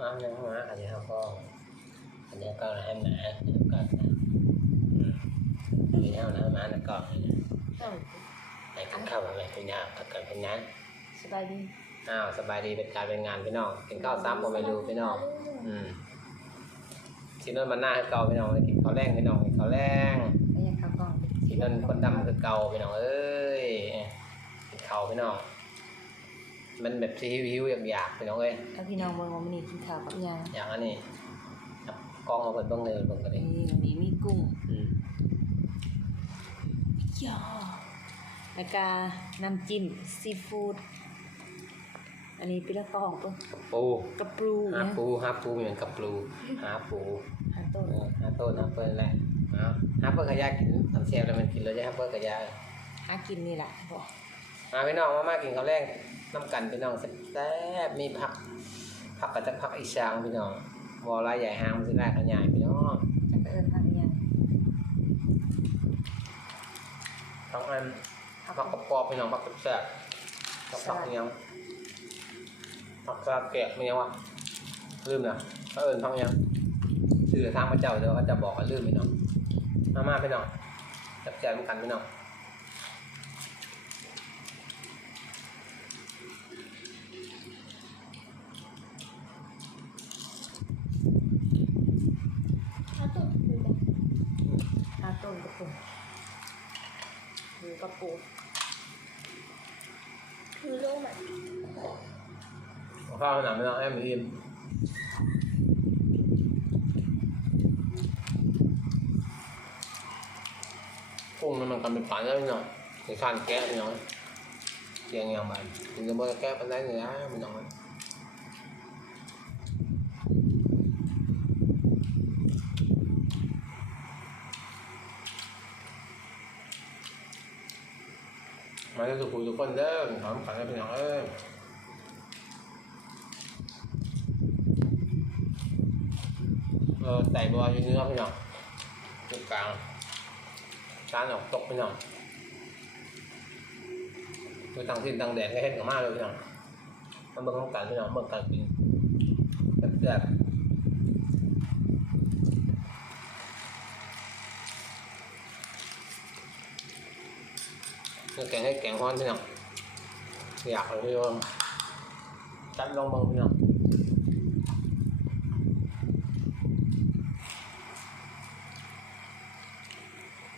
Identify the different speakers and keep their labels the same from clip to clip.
Speaker 1: อ้าวยังมาอันนี้เขาก็อันนี้ก็ให้หมาก็อืมอันนี้เอานะมาแล้วก็
Speaker 2: เอ้า
Speaker 1: ไปกินข้าวอะไรเป็นยาถ้าเกิดเป็นนั้น
Speaker 2: สบายดี
Speaker 1: อ้าวสบายดีเป็นการเป็นงานพี่น้องกินข้าวซ้ำผมไม่รู้พี่น้องอืมที่นั่นมันหน้าคือเก่าพี่น้องกินข้าวแรงพี่น้องกินข้าวแรง
Speaker 2: ไม่อยากเข้ากล้อง
Speaker 1: ที่นั่นคนดำคือเก่าพี่น้องเอ้ยกินข้าวพี่น้อง มันแบบที่หิวๆอยากๆพี่น้องเอ้ย
Speaker 2: ถ้าพี่น้องเบิ่งว่ามื้อนี้กินข้าวกับหยัง
Speaker 1: อย่างอันนี้จับกล้องมาเปิดเบ้างเลยเบิ่งกันดิ
Speaker 2: นี่วันนี้มีกุ้ง
Speaker 1: อืม
Speaker 2: ย่อแล้วก็น้ำจิ้มซีฟู้ดอันนี้เป็นเรื่องของตัว
Speaker 1: กับปู
Speaker 2: กระปรู
Speaker 1: หา
Speaker 2: นะ
Speaker 1: ปูหาปูเหมือนกับปูหาปู
Speaker 2: หาต้น
Speaker 1: เออหาต้นหาเปิ้ลแหละเอาหาเปิ้ลขยะกินทำเสียบแล้วมันกินเลยจะหาเปิ้ลขยะ
Speaker 2: หากินนี่แหละบอก
Speaker 1: มาพี่น้องมามากินข้าวแรงน้ำกันพี่น้องแซ่บๆมีผักผักกับจะผักอีชางพี่น้องวอลายใหญ่หางมันสิแรกกันใหญ่พี่น้อง
Speaker 2: จะเอิ้นทางอีหยัง
Speaker 1: ทั้งอันผักกรอบๆพี่น้องผักแซ่บๆกับผักอิหยังผักสลัดแกะมันยังวะลืมนะเขาเอิญพักอิหยังสื่อทางพระเจ้าเดี๋ยวเขาจะบอกกันลืมพี่น้องมามาพี่น้องแซ่บๆเหมือนกันพี่น้อง
Speaker 2: หาต้นกระปรูหรือกระ ปู
Speaker 3: คือโลกมัน
Speaker 1: ข้าวหนามพี่น้องแอมอิ่มกุ้งมันมันกันเป็นปันแล้วพี่น้องในขั้นแกะพี่น้องเสียงอย่างไรถึงจะมาแกะปันได้เลยนะพี่น้อง มาจะสุขุมทุกคนเด้อถามขันแล้วพี่น้องเอ้ยเออใส่บัวอยู่เนื้อพี่น้องตรงกลางจานออกตกพี่น้องคือต่างถิ่นต่างแดนก็เห็นกันมากเลยพี่น้องมันเบิ่งต้องการพี่น้องเบิ่งการกินแซ่บๆคือ แกงให้แกงฮ้อนพี่น้องอยากเลยพี่น้องจัดลองเบิ่งพี่น้อง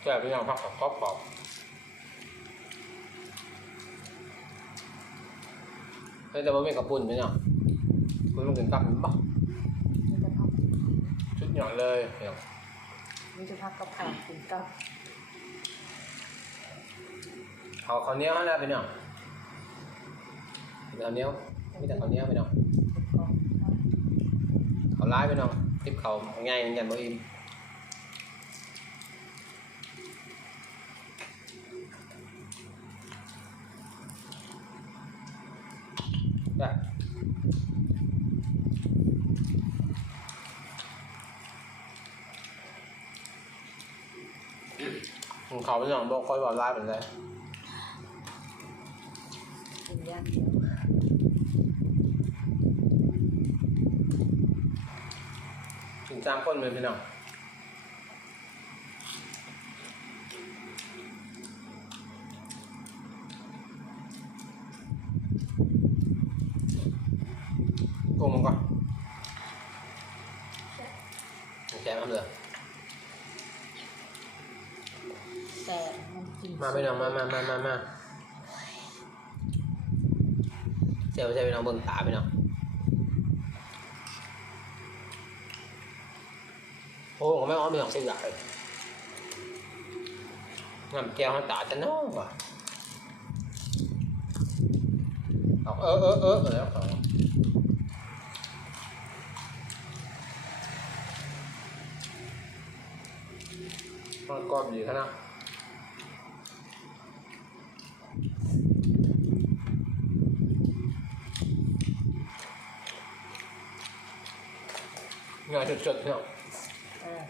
Speaker 1: แซ่บพี่น้องพักกับกรอบกรอบเฮ้ยแต่ว่าไม่กับปุ่นพี่น้องคุณมันกินกับมันบ้า
Speaker 2: มีแต่พัก
Speaker 1: ชุดหย่อนเลยพี่น้อง
Speaker 2: มีแต่พักกับข้าวกินกับ
Speaker 1: เขาเขาเนี้ยวให้แล้วพี่น้องเขาเนี้ยไม่แต่เขาเนี้ยวพี่น้อง
Speaker 2: ของ
Speaker 1: เขาวร้ายพี่น้องทิปเขาง่ายเหมือนกันบ่อิมได้ของเขาพี่น้องบอกคอยว่าร้ายเป็นไร
Speaker 2: กิน ย่างเดียว
Speaker 1: ถึงสามคนเลยพี่น้องโกงมันก่อนแกะมันเลย
Speaker 2: แต่มันกิน
Speaker 1: มาพี่น้องมามามามามา เจ้าใช่พี่น้องเบิ่งตาพี่น้องโอ้ผมไม่เอาพี่น้องสิอยากเลยน้ำแก้วให้ตาจะน้องว่ะเออเออเออเออแล้วเอามันกรอบดีขนาด งานจุดๆเนาะ
Speaker 2: เออ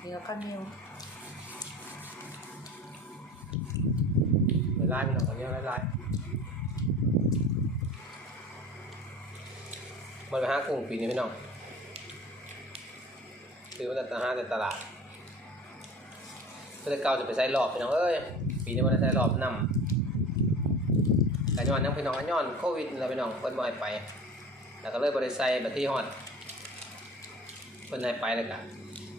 Speaker 2: เดี๋ยวก็นิ้ว
Speaker 1: ไม่ไล่ไม่หรอกคนนี้ไม่ไล่มันไปหากุ้งปีนี้พี่น้องซื้อมาจากตลาดแต่ตลาดเพื่อเก่าจะไปใส่รอบพี่น้องเอ้ยปีนี้มันได้ใส่รอบนำแต่ย้อนยังพี่น้องอันย้อนโควิดแล้วพี่น้องเพิ่นบ่ให้ไป แล้วก็เลยบ่ได้ใส่บัดที่ฮอด เพิ่นให้ไปแล้วก็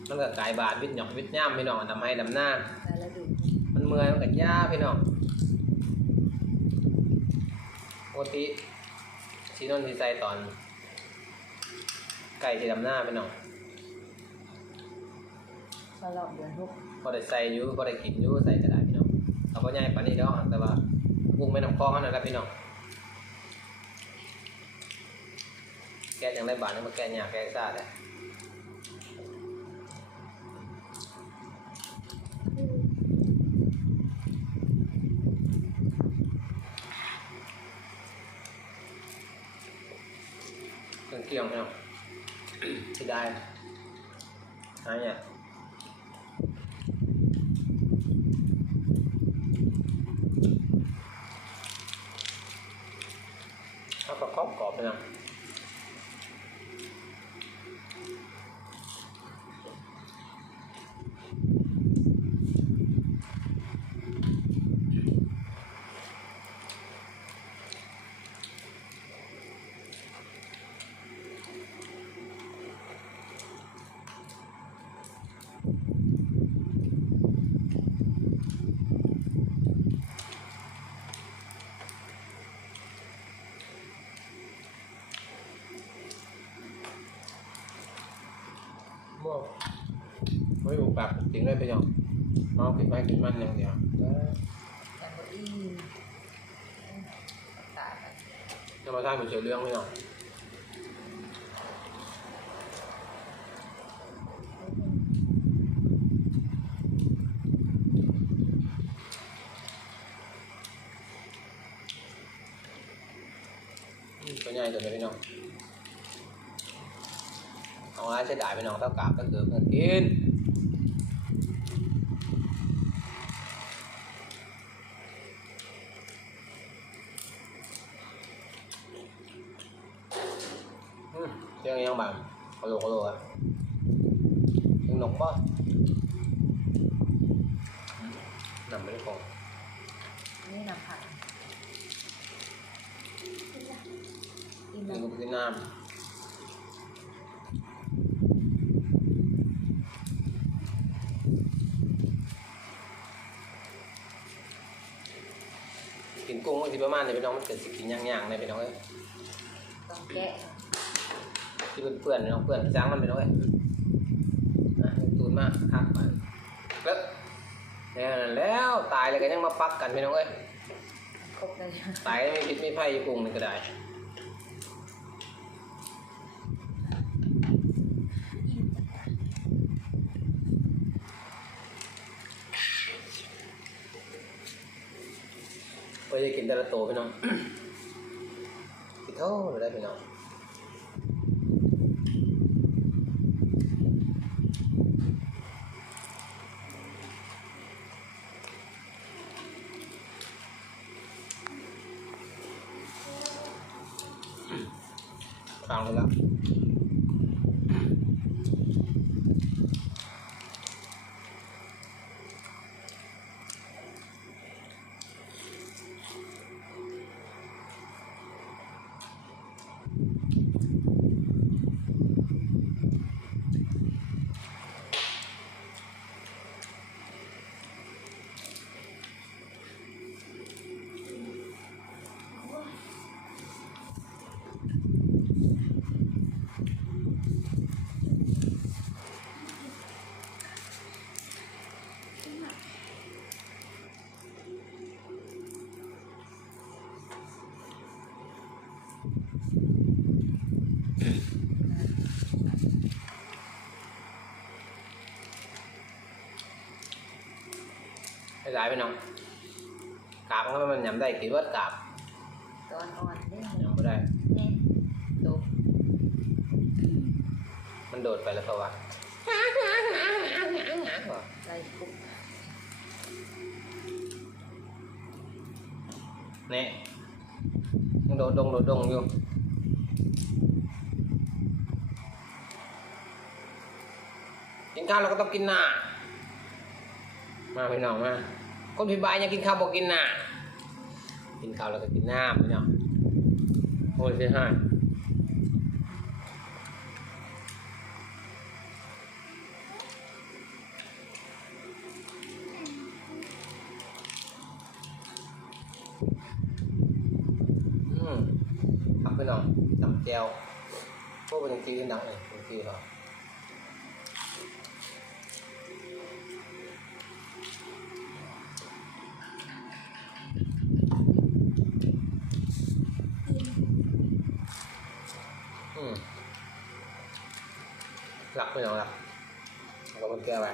Speaker 1: มันก็กลายบาดวิทย์หยอกวิทย์ย่ามพี่น้องดำให้ดำหน้า
Speaker 2: แต่ละดู
Speaker 1: มันเมื่อยมันก็ยาพี่น้องปกติซีนนที่ใส่ตอน ไก่ที่ดำหน้าพี่น้อง
Speaker 2: ตลอดเดือนหก
Speaker 1: พอได้ใส่อยู่พอได้กินอยู่ใส่ก็ได้พี่น้องเอาก็ง่ายปานนี้แล้วแต่ว่าวุ้งไม่น้ำคลองเท่านั้นแหละพี่น้องแกะอย่างไรบาทนี่มาแกะหยาแกะซ่าแต่เครื่องเคียงพี่น้อง ที่ได้ หาเนี่ยเอากระเพาะกรอบไปนะม่วงไม่ถูกปากจริงเลยไปยังเอา กินไปกินมันอย่างเดียว
Speaker 2: แต่ก็อีตายกัน
Speaker 1: จะมาทานเป็นเฉยเรื่องพี่น้องอืมตัวใหญ่ตัวนี้พี่น้องเอาไว้ใช้ได้พี่น้องเท่ากราบก็เกือบเงินกิน อืมเจ้ายังบังกะโหลกะโหลอะยังหนกป่ะนำไม่ได้พอ
Speaker 2: นี่นำผักอี
Speaker 1: กิน
Speaker 2: น้ำ
Speaker 1: ก็กินน้ำกินกุ้งบางทีประมาณนี้พี่น้องมันเกิดสิกินย่างๆเลยพี่น้องเอ้ย
Speaker 2: ต้องแกะ
Speaker 1: ที่เพื่อนๆพี่น้องเพื่อนจ้างมันพี่น้องเอ้ยอะตูนมากคักมันแล้วเนี่ยแล้วตายเลยก็ยังมาปักกันพี่น้องเอ้ย
Speaker 2: ครบเลย
Speaker 1: ตายไม่พิษไม่ไพ่อยู่กุ้งนี่ก็ได้ก็จะกินแต่ละโตวพี่น้องพี่โทษได้พี่น้อง หายไปน้องกาบมันมันยำได้กี่วัากาบ
Speaker 2: ตอนอ่อนย
Speaker 1: ยำไม่ได้
Speaker 2: เนี่
Speaker 1: มันโดดไปแล้วเปล่าวะ
Speaker 2: ใส่กุ๊
Speaker 1: เนี่ยังโดดดงโดดดงอยู่กินข้าวเราก็ต้องกินหน้ามาไปน้องมา คนพิบายยังกินข้าวบอกกินน้ากินข้าวแล้วก็กินน้ำพี่น้องโอ้ยเสียหายอืมครับพี่น้องจำแจวพวกเป็นยังตีนดังเลยบางทีเหรอ หลักไม่เอาหลักแล้วก็มันแก้ไป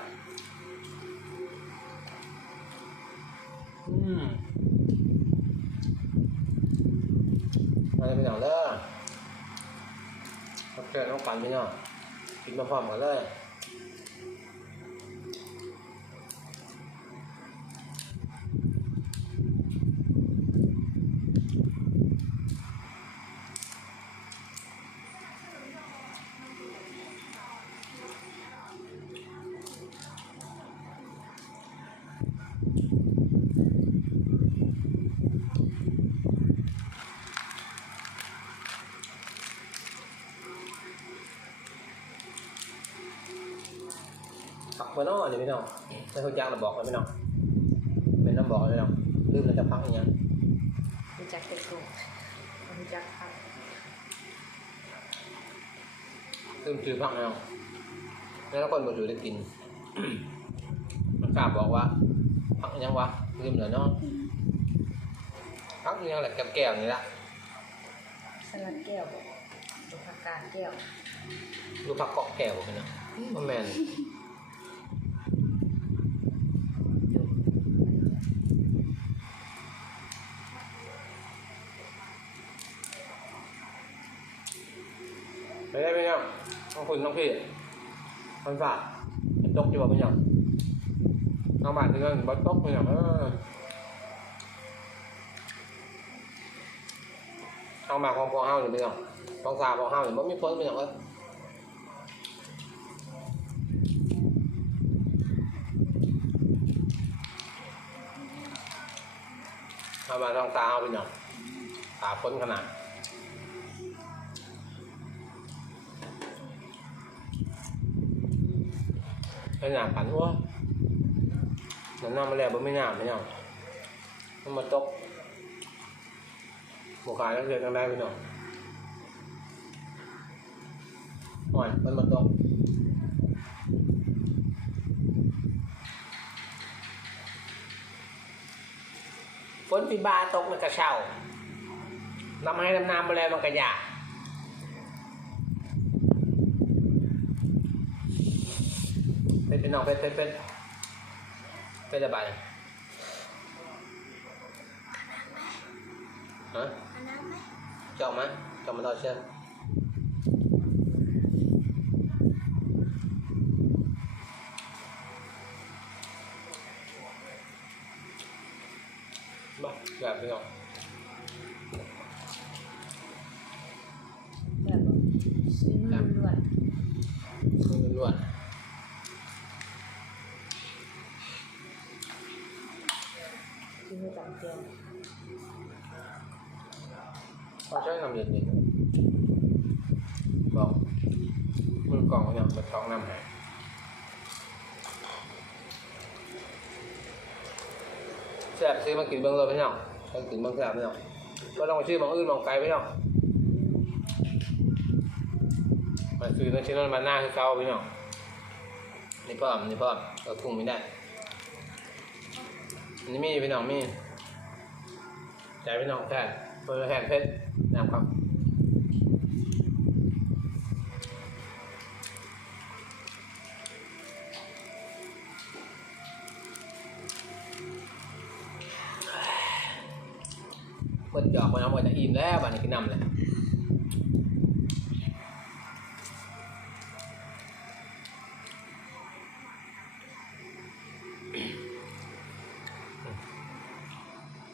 Speaker 1: อืมมาเลยพี่น้องเด้อโอเคต้องปั่นพี่น้องกินมาพร้อมกันเลย เบอร์นอนี่พี่น้องไม่เข้าใจเราบอกเลยพี่น้องเป็นน้ำบอกเลยพี่น้องลืมแล้วจะพักอย่างเงี้ย
Speaker 2: รู้จักแต่กุ้งรู้จักผัก
Speaker 1: ลืมชื่อพักแล้วแล้วคนมาดูได้กินมันกล้าบอกว่าพักยังวะลืมแล้วเนาะพักยังแหละแก้วๆนี่ละ
Speaker 2: สลัดแก้วบ่ดูผักกาดแก้ว
Speaker 1: รูปพักเกาะแก้วพี่น้องมันแมนไม่ได้พี่น้องต้อง คุณต้องพี่มันฝากมันตกอยู่บ่พี่น้องเอาบาทที่เงินบ่ตกพี่น้องเออเอามาของพอเฮาอยู่พี่น้องของสาพอเฮาอยู่บ่มีพ้นพี่น้องเอ้ยเอามาต้องตาเอาไปหน่อยตาพ้นขนาด เป็นหนาผันวนั่นน่ามาแล้วบ่ไม่หนาไม่เอามันมาตกบุคายต้องเรียนต้องได้ไปหน่อยหน่อยมันมาตกฝนปีบาตกมันกระเช้าน้ำให้น้ำน้ำไปแล้วมันกระยากเป็ น้องเป็นเป็นเป็นเป็นระบายฮะจองไหมจองมาต่อเชื่อมาแบบพี่น้อง เขาใช้น้ำเย็นนี่บอกมือกล่องเนี่ยมาท้องน้ำให้แซ่บซื้อมากินเบิ้องเลยพี่น้องไปกินเบิ้องแซ่บพี่น้องก็ต้องไปชื่อบางอื่นบางไกลพี่น้องมาซื้อนั่นชิ้นนั้นมาหน้าคือเก่าพี่น้องนี่พ่อมนี่พ่อมเราทุ่งไม่ได้อันนี้มีพี่น้องมีใจพี่น้องแค่ เปอร์แทนเพชรนะครับเปิดหยอกไปน้ำมันจะอิ่มแล้วบ้านนี้กินน้ำเลย